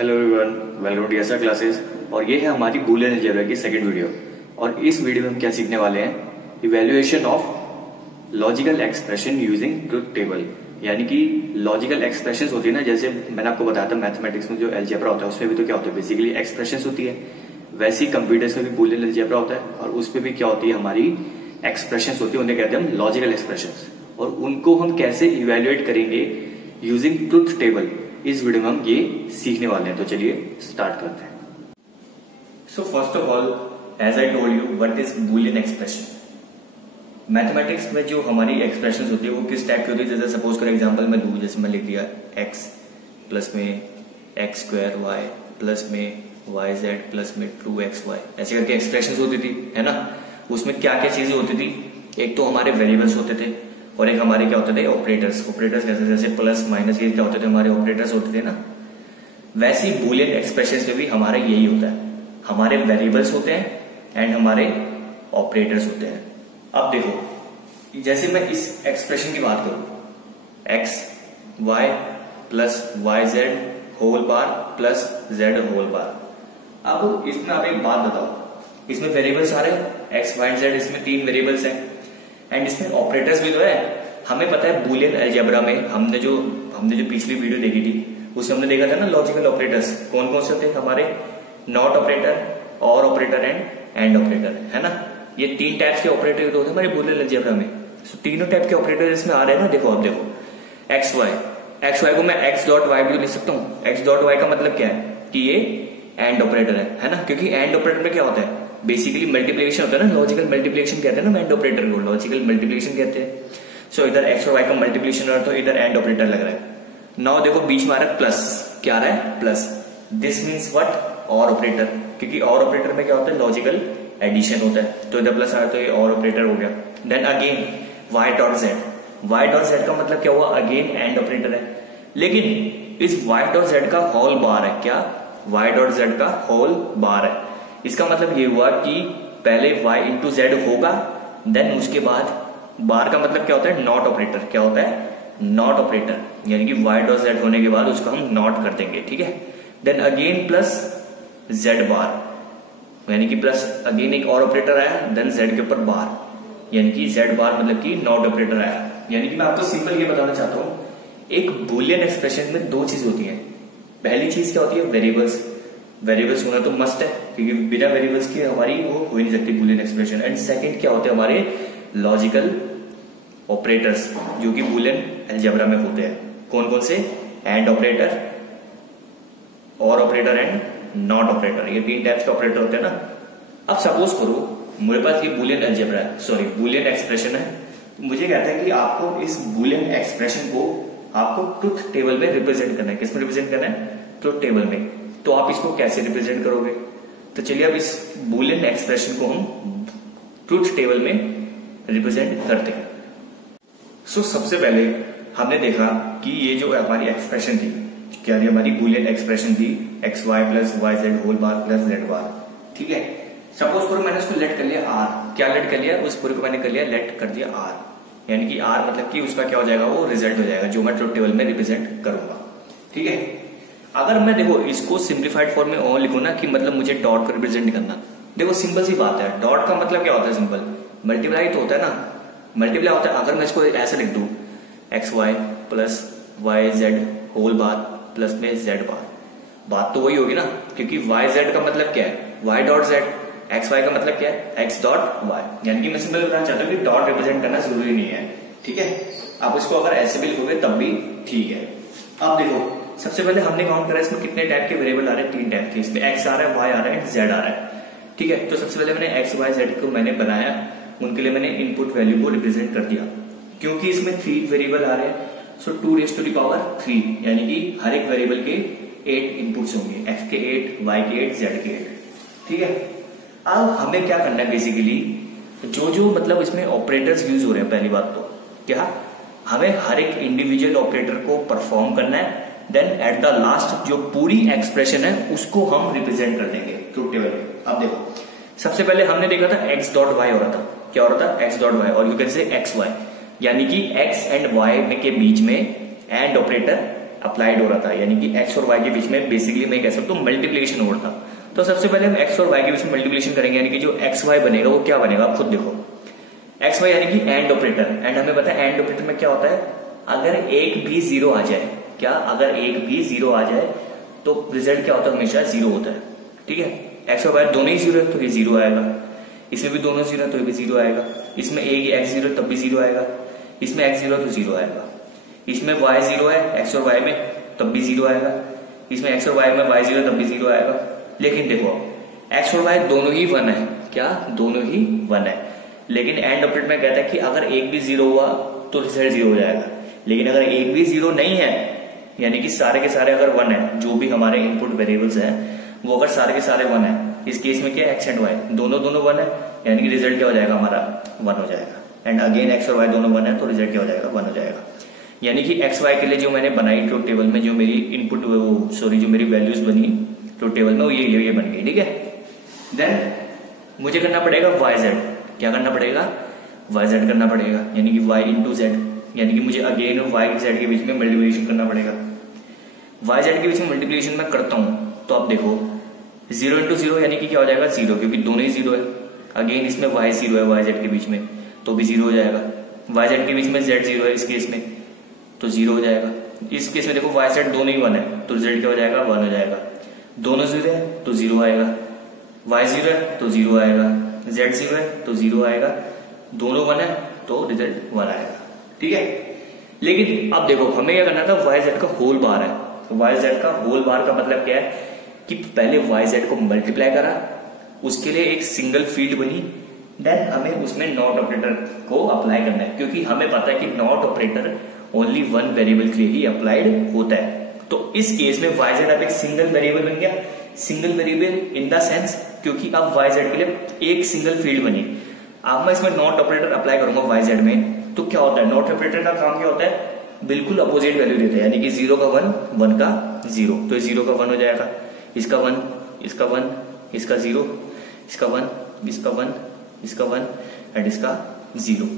Hello everyone, welcome to SR classes. और ये है हमारी बूलियन अलजेब्रा की सेकंड वीडियो। और इस वीडियो में हम क्या सीखने वाले हैं, evaluation of logical expression using truth table. यानी कि लॉजिकल एक्सप्रेशंस होती है ना, जैसे मैंने आपको बताया था मैथमेटिक्स में जो अलजेब्रा होता है उसमें भी तो क्या होता है, बेसिकली एक्सप्रेशंस होती है। वैसे ही कंप्यूटर्स में भी बूलियन अलजेब्रा होता है और उसमें भी क्या होती है, हमारी एक्सप्रेशंस होती है, उन्हें कहते हैं हम लॉजिकल एक्सप्रेशंस। और उनको हम कैसे इवेल्युएट करेंगे यूजिंग ट्रुथ टेबल, इस वीडियो में हम ये सीखने वाले हैं। तो चलिए स्टार्ट करते हैं। So first of all, as I told you, what is Boolean expression. Mathematics में जो हमारी एक्सप्रेशन होती है वो किस टाइप की होती है, जैसे सपोज कर एग्जांपल मैं दूं, जैसे मैं लिख दिया x प्लस में एक्स स्क्वायर वाई प्लस में वाई जेड प्लस में 2xy, ऐसे करके एक्सप्रेशन होती थी, है ना। उसमें क्या क्या चीजें होती थी, एक तो हमारे वेरिएबल्स होते थे और एक हमारे क्या होते थे, ऑपरेटर्स। ऑपरेटर्स कैसे, जैसे प्लस माइनस, ये क्या होते थे, हमारे ऑपरेटर्स होते थे ना। वैसे ही बूलियन एक्सप्रेशन में भी हमारा यही होता है, हमारे वेरिएबल्स होते हैं एंड हमारे ऑपरेटर्स होते हैं। अब देखो, जैसे मैं इस एक्सप्रेशन की बात करूं, X Y plus Y Z whole bar plus Z whole bar. अब इसमें आप एक बात बताओ, इसमें वेरिएबल्स आ रहे हैं एक्स वाई जेड, इसमें 3 वेरिएबल्स हैं एंड इसमें ऑपरेटर्स भी तो है। हमें पता है बूलियन अलजेब्रा में हमने जो पिछली वीडियो देखी थी उसमें हमने देखा था ना, लॉजिकल ऑपरेटर्स कौन कौन से थे हमारे, नॉट ऑपरेटर, और ऑपरेटर एंड ऑपरेटर, है ना। ये 3 टाइप्स के ऑपरेटर होते हैं हमारे बूलियन अलजेब्रा में। तो तीनों टाइप के ऑपरेटर इसमें आ रहे हैं ना। देखो, अब देखो एक्स वाई को मैं एक्स डॉट वाई भी लिख सकता हूँ। एक्स डॉट वाई का मतलब क्या है कि ये एंड ऑपरेटर है ना, क्योंकि एंड ऑपरेटर में क्या होता है, बेसिकली मल्टीप्लिकेशन होता है ना, लॉजिकल मल्टीप्लिकेशन कहते हैं ना एंड ऑपरेटर को, लॉजिकल मल्टीप्लिकेशन कहते हैं। सो इधर एक्स और वाई का मल्टीप्लिकेशन हो रहा है तो इधर एंड ऑपरेटर लग रहा है। नाउ देखो बीच में आ रहा है प्लस, क्या आ रहा है, प्लस। दिस मीन्स व्हाट, और ऑपरेटर, क्योंकि और ऑपरेटर में क्या होता है, लॉजिकल एडिशन होता है, तो इधर प्लस आ रहा है तो ये और ऑपरेटर हो गया। Then again Y dot Z का मतलब क्या हुआ, अगेन एंड ऑपरेटर है। लेकिन इस वाई डॉट जेड का होल बार है, क्या, वाई डॉट जेड का होल बार है। इसका मतलब ये हुआ कि पहले y इंटू जेड होगा, देन उसके बाद बार का मतलब क्या होता है, नॉट ऑपरेटर। क्या होता है, नॉट ऑपरेटर, यानी कि y डॉट जेड होने के बाद उसको हम नॉट कर देंगे, ठीक है। Then again plus Z bar, यानी कि प्लस अगेन एक और ऑपरेटर आया, देन जेड के ऊपर बार, यानी कि जेड बार मतलब कि नॉट ऑपरेटर आया। यानी कि मैं आपको सिंपल ये बताना चाहता हूं, एक बूलियन एक्सप्रेशन में 2 चीज होती है। पहली चीज क्या होती है, वेरिएबल्स होना तो मस्ट है, क्योंकि बिना वेरिएबल्स के हमारी वो हो ही नहीं सकती बूलियन एक्सप्रेशन। एंड सेकंड क्या होते हैं, हमारे लॉजिकल ऑपरेटर्स, जो कि बूलियन अलजेब्रा में होते हैं। कौन कौन से, एंड ऑपरेटर, और ऑपरेटर एंड नॉट ऑपरेटर, ये 3 टाइप्स के ऑपरेटर होते हैं ना। अब सपोज करो मेरे पास ये बूलियन अलजेब्रा है, सॉरी बूलियन एक्सप्रेशन है। मुझे कहता है कि आपको इस बूलियन एक्सप्रेशन को आपको ट्रुथ टेबल में रिप्रेजेंट करना है। किसमें रिप्रेजेंट करना है, ट्रुथ टेबल में। तो आप इसको कैसे रिप्रेजेंट करोगे, तो चलिए अब इस बूलियन एक्सप्रेशन को हम ट्रुथ टेबल में रिप्रेजेंट करते हैं। सो सबसे पहले हमने देखा कि ये जो हमारी एक्सप्रेशन थी, क्या थी, हमारी बूलियन एक्सप्रेशन थी X Y plus Y Z whole bar plus Z bar, ठीक है। सपोज करो मैंने उसको लेट कर लिया आर, क्या लेट कर लिया, उस पूरे को मैंने कर लिया लेट कर दिया आर, यानी कि आर मतलब कि उसका क्या हो जाएगा, वो रिजल्ट हो जाएगा जो मैं ट्रुथ टेबल में रिप्रेजेंट करूंगा, ठीक है। अगर मैं देखो इसको सिंप्लीफाइड फॉर्म में और लिखूं ना, कि मतलब मुझे डॉट को रिप्रेजेंट करना, देखो सिंपल सी बात है, डॉट का मतलब क्या होता है, सिंपल मल्टीप्लाई तो होता है ना, मल्टीप्लाई होता है। अगर मैं इसको ऐसे लिख दूं, X Y plus Y Z whole bar plus में जेड बार, बात तो वही होगी ना, क्योंकि वाई जेड का मतलब क्या है, Y dot Z, X Y का मतलब क्या है, एक्स डॉट वाई। यानी कि मैं सिंपल बताना चाहता हूँ कि डॉट रिप्रेजेंट करना जरूरी नहीं है, ठीक है। आप इसको अगर ऐसे भी लिखोगे तब भी ठीक है। अब देखो सबसे पहले हमने काउंट करा इसमें कितने टाइप के वेरिएबल आ रहे हैं, 3 टाइप के। इसमें एक्स आ रहा है, वाई आ रहा है, जेड आ रहा है, ठीक है। तो सबसे पहले मैंने एक्स वाई जेड को मैंने बनाया, उनके लिए मैंने इनपुट वैल्यू को रिप्रेजेंट कर दिया। क्योंकि इसमें 3 वेरिएबल आ रहे हैं, सो 2 रेज़ टू द पावर 3, यानी कि हर एक वेरिएबल के 8 इनपुट्स होंगे, एक्स के 8, वाई के 8, जेड के 8, ठीक है। अब हमें क्या करना है, बेसिकली जो मतलब इसमें ऑपरेटर्स यूज हो रहे हैं, पहली बात तो क्या, हमें हर एक इंडिविजुअल ऑपरेटर को परफॉर्म करना है। देन एट द लास्ट जो पूरी एक्सप्रेशन है उसको हम रिप्रेजेंट कर देंगे ट्रुथ टेबल में। अब देखो सबसे पहले हमने देखा था एक्स डॉट वाई हो रहा था, क्या हो रहा था, एक्स डॉट वाई, और you can say X Y, यानी कि एक्स एंड वाई के बीच में एंड ऑपरेटर अप्लाइड हो रहा था, यानी कि एक्स और वाई के बीच में बेसिकली मैं कह सकता हूँ मल्टीप्लिकेशन हो रहा था। तो सबसे पहले हम एक्स और वाई के बीच में मल्टीप्लिकेशन करेंगे, यानी कि जो एक्स वाई बनेगा वो क्या बनेगा, आप खुद देखो। एक्स वाई यानी कि एंड ऑपरेटर, एंड हमें पता है एंड ऑपरेटर में क्या होता है, अगर एक भी जीरो आ जाए, क्या अगर एक भी जीरो आ जाए तो रिजल्ट क्या होता है, हमेशा जीरो होता है। ठीक है, एक्स और वाई दोनों ही जीरो है तो ये जीरो आएगा, इसमें भी दोनों जीरो है तो ये भी जीरो आएगा, इसमें एक एक्स जीरो तब भी जीरो आएगा, इसमें एक्स जीरो तो जीरो आएगा, इसमें वाई जीरो है एक्स और वाई में तब भी जीरो आएगा, इसमें एक्स और वाई में वाई जीरो तब भी जीरो आएगा। लेकिन देखो एक्स और वाई दोनों ही वन है, क्या दोनों ही वन है, लेकिन एंड ऑपरेटर में कहता है कि अगर एक भी जीरो हुआ तो रिजल्ट जीरो हो जाएगा। लेकिन अगर एक भी जीरो नहीं है, यानी कि सारे के सारे अगर वन है, जो भी हमारे इनपुट वेरिएबल्स हैं वो अगर सारे के सारे वन है, इस केस में क्या एक्स एंड वाई दोनों वन है, यानी कि रिजल्ट क्या हो जाएगा हमारा, वन हो जाएगा। एंड अगेन एक्स और वाई दोनों वन है तो रिजल्ट क्या हो जाएगा, वन हो जाएगा। यानी कि एक्स वाई के लिए जो मैंने बनाई ट्रुथ टेबल में, जो मेरी इनपुट जो मेरी वैल्यूज बनी ट्रुथ टेबल में, वो ये बन गई। ठीक है, देन मुझे करना पड़ेगा वाई जेड, क्या करना पड़ेगा, वाई जेड करना पड़ेगा, यानी कि वाई इंटू जेड, यानी कि मुझे अगेन वाई जेड के बीच में मल्टीप्लिकेशन करना पड़ेगा। वाई जेड के बीच में मल्टीप्लिकेशन मैं करता हूं तो आप देखो 0 इंटू 0 यानी कि क्या हो जाएगा, जीरो, क्योंकि दोनों ही जीरो है। अगेन इसमें वाई जीरो है वाई जेड के बीच में तो भी जीरो हो जाएगा, वाई जेड के बीच में जेड जीरो है इस केस में तो जीरो हो जाएगा। इस केस में देखो वाई जेड दोनों ही वन है तो रिजल्ट क्या हो जाएगा, वन हो जाएगा। दोनों जीरो है तो जीरो आएगा, वाई जीरो है तो जीरो आएगा, जेड जीरो है तो जीरो आएगा, दोनों वन है तो रिजल्ट वन आएगा। ठीक है, लेकिन अब देखो हमें क्या करना था, वाई जेड का होल बार है, वाई जेड का होल बार का मतलब क्या है कि पहले वाई जेड को मल्टीप्लाई करा, उसके लिए एक सिंगल फील्ड बनी, देन हमें उसमें नॉट ऑपरेटर को अप्लाई करना है, क्योंकि हमें पता है कि not operator only one variable के लिए ही अप्लाइड होता है। तो इस केस में वाई जेड अब एक सिंगल वेरिएबल बन गया, single variable in the sense क्योंकि अब वाई जेड के लिए एक सिंगल फील्ड बनी। अब मैं इसमें नॉट ऑपरेटर अप्लाई करूंगा वाई जेड में तो क्या होता है, नॉट ऑपरेटर का काम क्या होता है, बिल्कुल अपोजिट वैल्यू देता है, यानी कि 0 का 1, 1 का 0, तो 0 का 1 हो जाएगा, इसका 1, इसका 1, इसका 0, इसका 1, इसका 1, इसका 1 एंड इसका 0।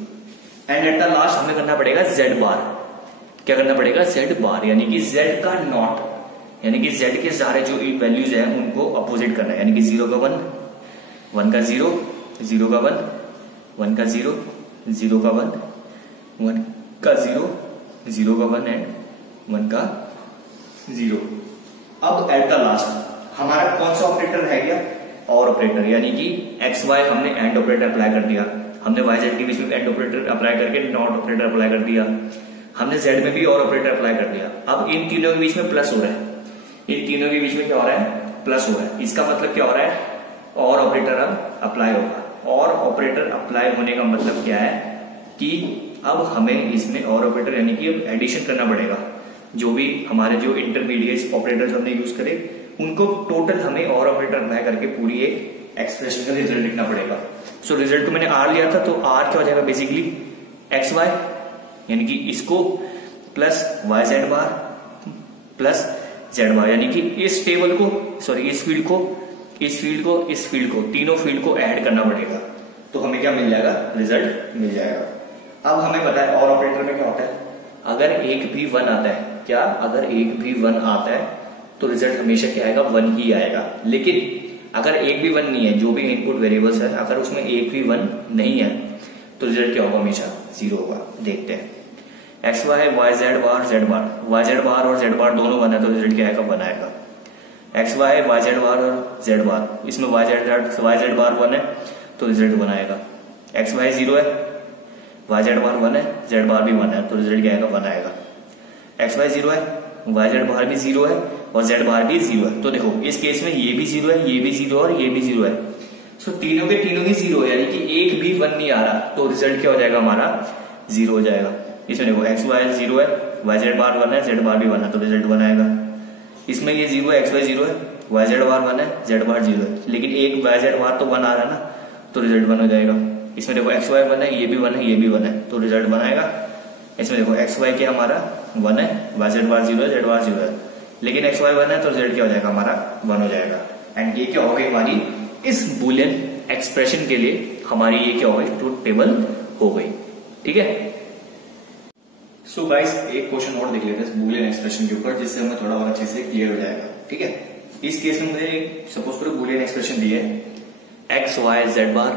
एंड एट द लास्ट हमें करना पड़ेगा जेड बार, क्या करना पड़ेगा, जेड बार, यानी कि जेड का नॉट, यानी कि जेड के सारे जो वैल्यूज हैं उनको अपोजिट करना है, यानी कि 0 का 1, 1 का 0, 0 का 1, 1 का 0, 0 का 1, 1 का 0, 0 का 1 एंड 1 का 0। अब एट द लास्ट हमारा कौन सा ऑपरेटर रह गया, और ऑपरेटर, यानी कि एक्स वाई हमने एंड ऑपरेटर अप्लाई कर दिया, हमने वाई जेड के बीच में एंड ऑपरेटर अप्लाई करके नॉट ऑपरेटर अप्लाई कर दिया, हमने जेड में भी और ऑपरेटर अप्लाई कर दिया। अब इन तीनों के बीच में प्लस हो रहा है, इन तीनों के बीच में क्या हो रहा है, प्लस हो रहा है। इसका मतलब क्या हो रहा है, और ऑपरेटर अब अप्लाई होगा। और ऑपरेटर अप्लाई होने का मतलब क्या है कि अब हमें इसमें और ऑपरेटर यानी कि अब एडिशन करना पड़ेगा, जो भी हमारे जो इंटरमीडिएट ऑपरेटर्स हमने यूज करे उनको टोटल हमें और ऑपरेटर अप्लाई करके पूरी एक एक्सप्रेशन का रिजल्ट लिखना पड़ेगा। सो रिजल्ट तो मैंने आर लिया था, तो आर क्या हो जाएगा, बेसिकली एक्स वाई, यानी कि इसको plus Y Z bar plus Z bar, यानी कि इस टेबल को सॉरी इस फील्ड को इस फील्ड को इस फील्ड को तीनों फील्ड को ऐड करना पड़ेगा, तो हमें क्या मिल जाएगा, रिजल्ट मिल जाएगा। अब हमें पता है और ऑपरेटर में क्या होता है, अगर एक भी 1 आता है, क्या अगर एक भी 1 आता है तो रिजल्ट हमेशा क्या आएगा, 1 ही आएगा। लेकिन अगर एक भी 1 नहीं है, जो भी इनपुट वेरिएबल्स है अगर उसमें एक भी 1 नहीं है तो रिजल्ट क्या होगा, हमेशा 0 होगा। देखते हैं एक्स वाई वाई जेड बार जेड बार, वाई जेड बार और जेड बार दोनों 1 है तो रिजल्ट क्या आएगा, 1 आएगा। एक्स वाई वाई जेड बार और जेड बार, इसमें वाई जेड बार 1 है तो रिजल्ट 1 आएगा। एक्स वाई 0 है, वाई जेड बार 1 है, जेड बार भी 1 है तो रिजल्ट क्या आएगा, 1 आएगा। एक्स वाई 0 है, वाई जेड बार भी 0 है और जेड बार भी 0 है, तो देखो इस केस में ये भी 0 है, ये भी 0 और ये भी 0 है, सो तीनों के तीनों ही 0 है, यानी कि एक भी 1 नहीं आ रहा तो रिजल्ट क्या हो जाएगा, हमारा 0 हो जाएगा। इसमें देखो एक्स वाई 0 है, वाई जेड बार 1 है, जेड बार भी 1 है तो रिजल्ट 1 आएगा। इसमें ये 0 है, एक्स वाई 0 है, वाई जेड बार 1 है, जेड बार 0 है, लेकिन एक वाई जेड बार तो 1 आ रहा है ना, तो रिजल्ट 1 हो जाएगा। इसमें देखो एक्स वाई 1 है, ये भी 1 है, ये भी 1 है तो रिजल्ट 1 आएगा। इसमें देखो एक्स वाई क्या हमारा 1 है, वाई जेड बार 0 है, जेड बार 0 है, लेकिन एक्स वाई 1 है तो रिजल्ट क्या हो जाएगा, हमारा 1 हो जाएगा। एंड ये क्या हो गई हमारी इस बुलियन एक्सप्रेशन के लिए हमारी ये क्या हो गई, ट्रुथ टेबल हो गई। ठीक है, सो गाइस एक क्वेश्चन और देख लेते हैं बूलियन एक्सप्रेशन के ऊपर, जिससे हमें थोड़ा और अच्छे से क्लियर हो जाएगा। ठीक है, इस केस में मुझे सपोज करो बूलियन एक्सप्रेशन दी है X Y Z bar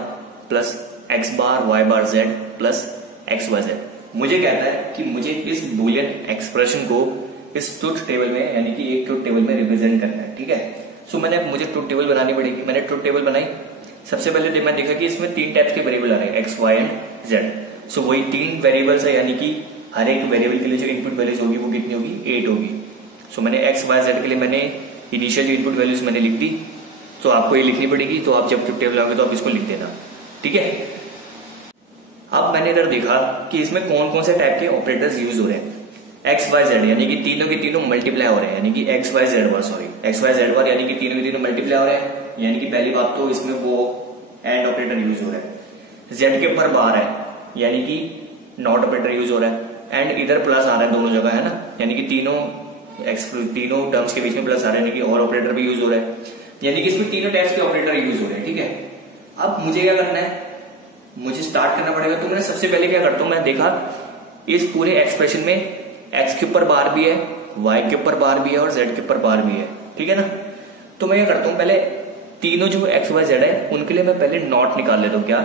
plus X bar Y bar Z plus X Y Z. मुझे कहता है कि मुझे इस बूलियन एक्सप्रेशन को इस ट्रुथ टेबल में यानी कि एक ट्रुथ टेबल में रिप्रेजेंट करना है। ठीक है, सो मुझे ट्रुथ टेबल बनानी पड़ेगी। मैंने ट्रुथ टेबल बनाई। सबसे पहले मैंने देखा कि इसमें 3 टाइप्स के वेरिएबल आ रहे हैं, एक्स वाई एंड जेड। सो वही 3 वेरिएबल्स है, यानी कि हर एक वेरिएबल के लिए जो इनपुट वैल्यूज होगी वो कितनी होगी, 8 होगी। सो मैंने एक्स वाई जेड के लिए मैंने इनिशियल जो इनपुट वैल्यूज मैंने लिख दी। तो आपको ये लिखनी पड़ेगी, तो आप जब ट्रुथ टेबल आओगे तो आप इसको लिख देना। ठीक है, अब मैंने इधर देखा कि इसमें कौन कौन से टाइप के ऑपरेटर्स यूज हो रहे हैं। एक्स वाई जेड यानी कि तीनों के तीनों मल्टीप्लाई हो रहे हैं, यानी कि एक्स वाई जेड बार, sorry x Y Z bar यानी कि तीनों के तीनों मल्टीप्लाई हो रहे हैं। यानी कि पहली बात तो इसमें वो एंड ऑपरेटर यूज हो रहा है। जेड के ऊपर बार है यानी कि नॉट ऑपरेटर यूज हो रहा है। एंड इधर प्लस आ रहा है दोनों जगह, है ना, यानी कि तीनों टर्म्स के बीच में प्लस आ रहा है, यानी कि और ऑपरेटर भी यूज हो रहा है। यानी कि इसमें तीनों टाइप्स के ऑपरेटर यूज हो रहे हैं। ठीक है, अब मुझे क्या करना है, मुझे स्टार्ट करना पड़ेगा। तो मैं सबसे पहले क्या करता हूं, मैं देखा इस पूरे एक्सप्रेशन में एक्स के ऊपर बार भी है, वाई के ऊपर बार भी है और जेड के ऊपर बार भी है। ठीक है ना, तो मैं क्या करता हूं, पहले तीनों जो एक्स वाई जेड है उनके लिए मैं पहले नॉट निकाल लेता हूँ। क्या,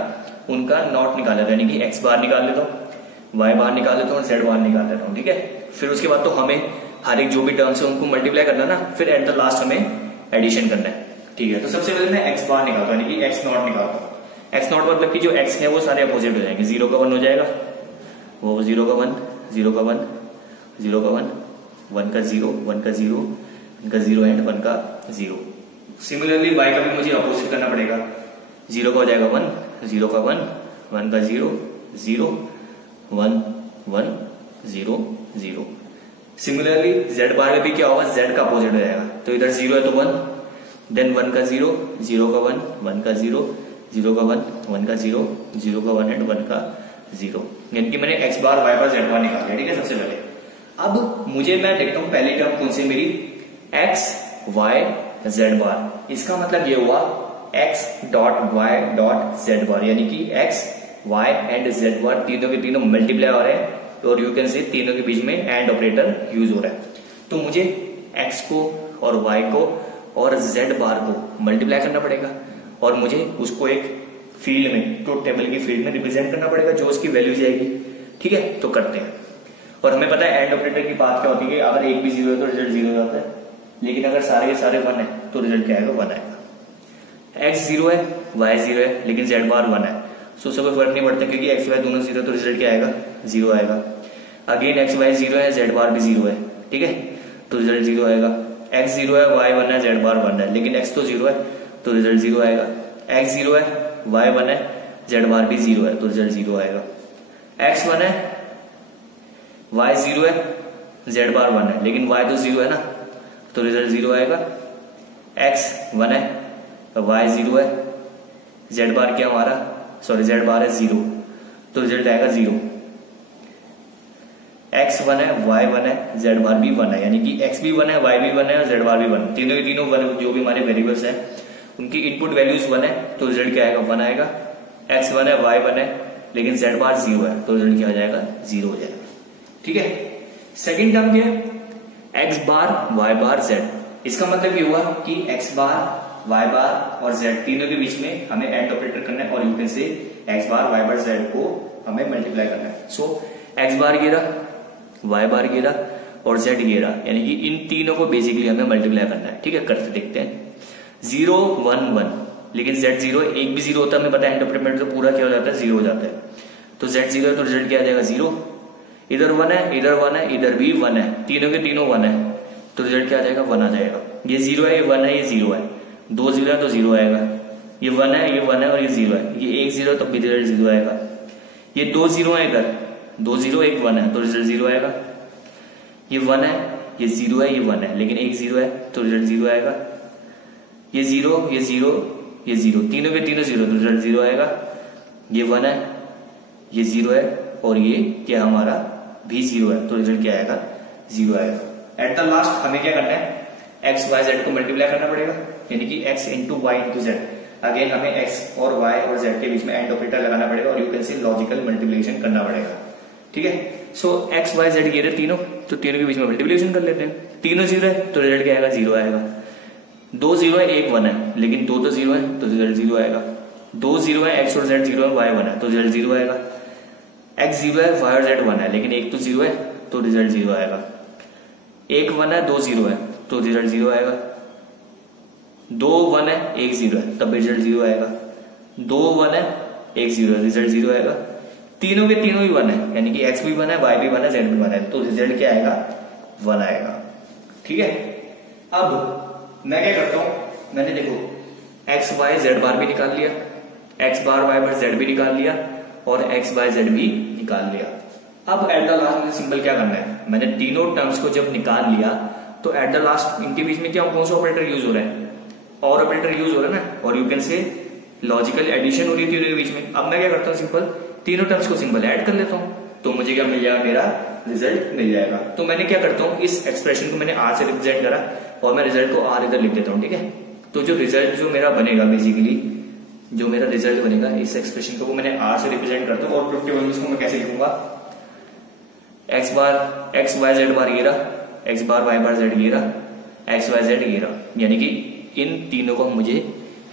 उनका नॉट निकाल लेता हूँ, यानी कि एक्स बार निकाल लेता हूँ, वाई बार निकाल लेता हूँ और जेड बार निकाल लेता हूँ। ठीक है, फिर उसके बाद तो हमें हर एक जो भी टर्म्स है उनको मल्टीप्लाई करना ना, फिर एट द लास्ट हमें एडिशन करना है। ठीक है, तो सबसे पहले मैं एक्स बार निकालता हूँ, यानी कि एक्स नॉट निकालता हूँ। एक्स नॉट मतलब कि जो एक्स है वो सारे अपोजिट हो जाएंगे। 0 का 1 हो जाएगा, वो 0 का 1, 0 का 1, 0 का 1, 1 का 0, 1 का 0, 1 का 0 एंड 1 का 0। सिमिलरली वाई का भी मुझे अपोजिट करना पड़ेगा। 0 का हो जाएगा 1, 0 का 1, 1 का 0, 0, 1, 1, 0, 0। सिमिलरली जेड बार में भी क्या होगा, जेड का अपोजिट हो जाएगा। तो इधर 0 है तो 1, देन 1 का 0, 0 का 1, 1 का 0, 0 का 1, 1 का 0, 0 का 1 एंड 1 का 0। यानी कि मैंने x bar Y bar Z बार निकाल लिया। ठीक है, सबसे पहले अब मुझे मैं देखता हूं पहली टर्म कौन सी मेरी, एक्स वाई जेड बार। इसका मतलब ये हुआ X dot Y dot Z bar, यानी कि X Y and Z bar तीनों के तीनों मल्टीप्लाई हो रहे हैं और यू कैन से तीनों के बीच में एंड ऑपरेटर यूज हो रहा है। तो मुझे एक्स को और वाई को और जेड बार को मल्टीप्लाई करना पड़ेगा और मुझे उसको एक फील्ड में, ट्रुथ टेबल की फील्ड में रिप्रेजेंट करना पड़ेगा जो उसकी वैल्यू जाएगी। ठीक है, तो करते हैं। और हमें पता है एंड ऑपरेटर की बात क्या होती है कि अगर एक भी 0 है तो रिजल्ट 0 हो जाता है, लेकिन अगर सारे के सारे 1 है तो रिजल्ट क्या आएगा, 1 आएगा। एक्स 0 है, वाई 0 है, लेकिन जेड बार 1 है। सो उससे कोई फर्क नहीं पड़ता क्योंकि एक्स वाई दोनों 0 तो रिजल्ट क्या आएगा, 0 आएगा। अगेन एक्स वाई 0 है, जेड बार भी 0 है। ठीक है, तो रिजल्ट 0 आएगा। एक्स 0 है, वाई 1 है, जेड बार 1 है, लेकिन एक्स तो 0 है तो रिजल्ट 0 आएगा। एक्स 0 है, वाई 1 है, जेड बार भी 0 है तो रिजल्ट 0 आएगा। एक्स 1 है, वाई 0 है, जेड बार 1 है, लेकिन वाई तो 0 है ना तो रिजल्ट 0 आएगा। एक्स 1 है, वाई 0 है, जेड बार क्या हमारा, सॉरी जेड बार है 0 तो रिजल्ट आएगा 0। एक्स 1 है, वाई 1 है, जेड बार भी 1 है, यानी कि एक्स भी 1 है, वाई भी 1 है और जेड बार भी 1 है। तीनों के तीनों जो भी हमारे वेरिएबल्स हैं उनकी इनपुट वैल्यूज 1 है तो रिजल्ट क्या आएगा, 1 आएगा। एक्स 1 है, वाई 1 है, लेकिन जेड बार 0 है तो रिजल्ट क्या हो जाएगा, 0 हो जाएगा। ठीक है, सेकेंड टर्म क्या है, x bar Y bar Z. इसका मतलब ये हुआ कि एक्स बार वाई बार और जेड तीनों के बीच में हमें एंड ऑपरेटर करना है और you can say X bar Y bar Z को हमें मल्टीप्लाई करना है। सो एक्स बार ये रहा, वाई बार ये रहा और जेड ये रहा, यानी कि इन तीनों को बेसिकली हमें मल्टीप्लाई करना है। ठीक है, करते देखते हैं। 0 1 1, लेकिन जेड 0 एक भी 0 होता है, हमें पता है एंड ऑपरेटर तो पूरा क्या हो जाता है, 0 हो जाता है। तो जेड 0 है तो रिजल्ट क्या आ जाएगा, 0। इधर 1 है, इधर 1 है, इधर भी 1 है, तीनों के तीनों 1 है तो रिजल्ट क्या आ जाएगा, 1 आ जाएगा। ये 0 है, ये 1 है, ये 0 है, 2 0 है तो 0 आएगा। ये 1 है, ये 1 है और ये 0 है, ये 1 0 तब भी रिजल्ट 0 आएगा। ये 2 0 है, इधर 2 0 1 1 है तो रिजल्ट 0 आएगा। ये 1 है, ये 0 है, ये 1 है, लेकिन एक 0 है तो रिजल्ट 0 आएगा। ये 0, ये 0, ये 0, तीनों के तीनों 0 तो रिजल्ट 0 आएगा। ये 1 है, ये 0 है और ये क्या हमारा भी 0 है तो रिजल्ट क्या आएगा, 0 आएगा। एट द लास्ट हमें क्या करना है, एक्स वाई जेड को मल्टीप्लाई करना पड़ेगा, यानी कि X into Y into Z. Again हमें एक्स और वाई और जेड के बीच में एंड ऑपरेटर लगाना पड़ेगा और you can see logical multiplication करना पड़ेगा। ठीक है, सो एक्स वाई जेड ये रहे तीनों, तो तीनों के बीच में मल्टीप्लिकेशन कर लेते हैं। तीनों जीरो है तो रिजल्ट क्या आएगा, जीरो आएगा। दो जीरो है एक वन है, लेकिन दो तो जीरो है तो रिजल्ट जीरो आएगा। दो जीरो है एक्स और जेड जीरो है, वाई वन है तो रिजल्ट जीरो आएगा। एक्स जीरो है वाई और जेड वन है, लेकिन एक तो जीरो है तो रिजल्ट जीरो आएगा। एक वन है दो जीरो है तो रिजल्ट जीरो आएगा। दो वन है एक जीरो है तब रिजल्ट जीरो आएगा। दो वन है एक जीरो है, रिजल्ट जीरो आएगा। तीनों के तीनों ही वन है, यानी कि एक्स भी वन है वाई भी वन है जेड भी वन है, तो रिजल्ट क्या आएगा, वन आएगा। ठीक है, अब मैं क्या करता हूं, मैंने देखो एक्स वाई जेड बार भी निकाल लिया, x bar Y bar Z भी निकाल लिया और एक्स बाय जेड भी निकाल लिया। अब एट द लास्ट में सिंपल क्या करना है, मैंने तीनों टर्म्स को जब निकाल लिया तो एट द लास्ट इनके बीच में क्या कौन सा ऑपरेटर यूज हो रहा है, और ऑपरेटर यूज हो रहा है ना, और you can say logical addition हो रही थी तीनों के बीच में। अब मैं क्या करता हूँ, सिंपल तीनों टर्म्स को सिंपल ऐड कर लेता हूँ तो मुझे क्या मिल जाएगा, मेरा रिजल्ट मिल जाएगा। तो मैंने क्या करता हूँ, इस एक्सप्रेशन को मैंने आर से रिप्रेजेंट करा और मैं रिजल्ट को आर इधर लिख देता हूँ। ठीक है, तो जो रिजल्ट जो मेरा बनेगा, बेसिकली जो मेरा रिजल्ट बनेगा इस एक्सप्रेशन को मैंने आर से रिप्रेजेंट करता हूँ। और ट्रुथ टेबल में इसको मैं कैसे लिखूंगा, एक्स बार एक्स वाई जेड बार ये रहा, x bar Y bar Z ये रहा, एक्स वाई जेड ये रहा, यानी कि इन तीनों को मुझे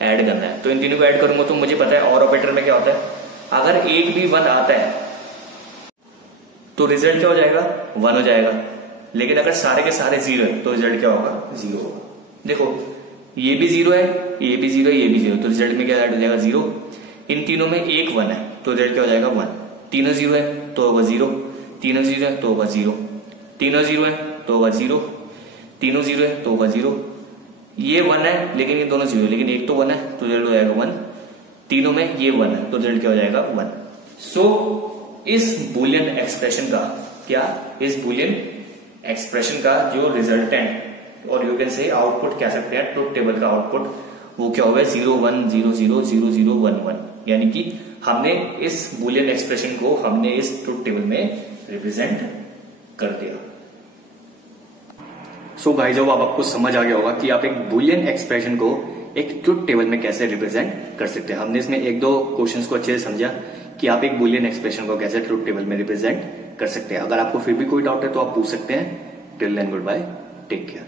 ऐड करना है। तो इन तीनों को ऐड करूंगा तो मुझे पता है और ऑपरेटर में क्या होता है, अगर एक भी वन आता है तो रिजल्ट क्या हो जाएगा, वन हो जाएगा। लेकिन अगर सारे के सारे जीरो है तो रिजल्ट क्या होगा, जीरो होगा। देखो ये भी जीरो है, ये भी जीरो है, ये भी जीरो, तो रिजल्ट में क्या ऐड हो जाएगा, जीरो। इन तीनों में एक वन है तो रिजल्ट क्या हो जाएगा, वन। तीनों जीरो है तो होगा जीरो, तीनों जीरो है तो होगा जीरो, तीनों जीरो है तो होगा जीरो, तीनों जीरो है तो होगा जीरो। ये वन है लेकिन ये दोनों जीरो है, लेकिन एक तो वन है तो रिजल्ट हो जाएगा वन। तीनों में ये वन है तो रिजल्ट क्या हो जाएगा, वन। सो इस बुलियन एक्सप्रेशन का क्या, इस बुलियन एक्सप्रेशन का जो रिजल्टेंट और यू कैन से आउटपुट कह सकते हैं, ट्रुथ टेबल का आउटपुट वो क्या होगा, 0 1 0 0 0 0 1 1, यानी कि हमने इस बुलियन एक्सप्रेशन को हमने इस ट्रुथ टेबल में रिप्रेजेंट कर दिया। सो गाइस, जब आपको समझ आ गया होगा कि आप एक बुलियन एक्सप्रेशन को एक ट्रुथ टेबल में कैसे रिप्रेजेंट कर सकते हैं। हमने इसमें एक दो क्वेश्चंस को अच्छे से समझा कि आप एक बुलियन एक्सप्रेशन को कैसे ट्रुथ टेबल में रिप्रेजेंट कर सकते हैं। अगर आपको फिर भी कोई डाउट है तो आप पूछ सकते हैं। Till then good bye, take care.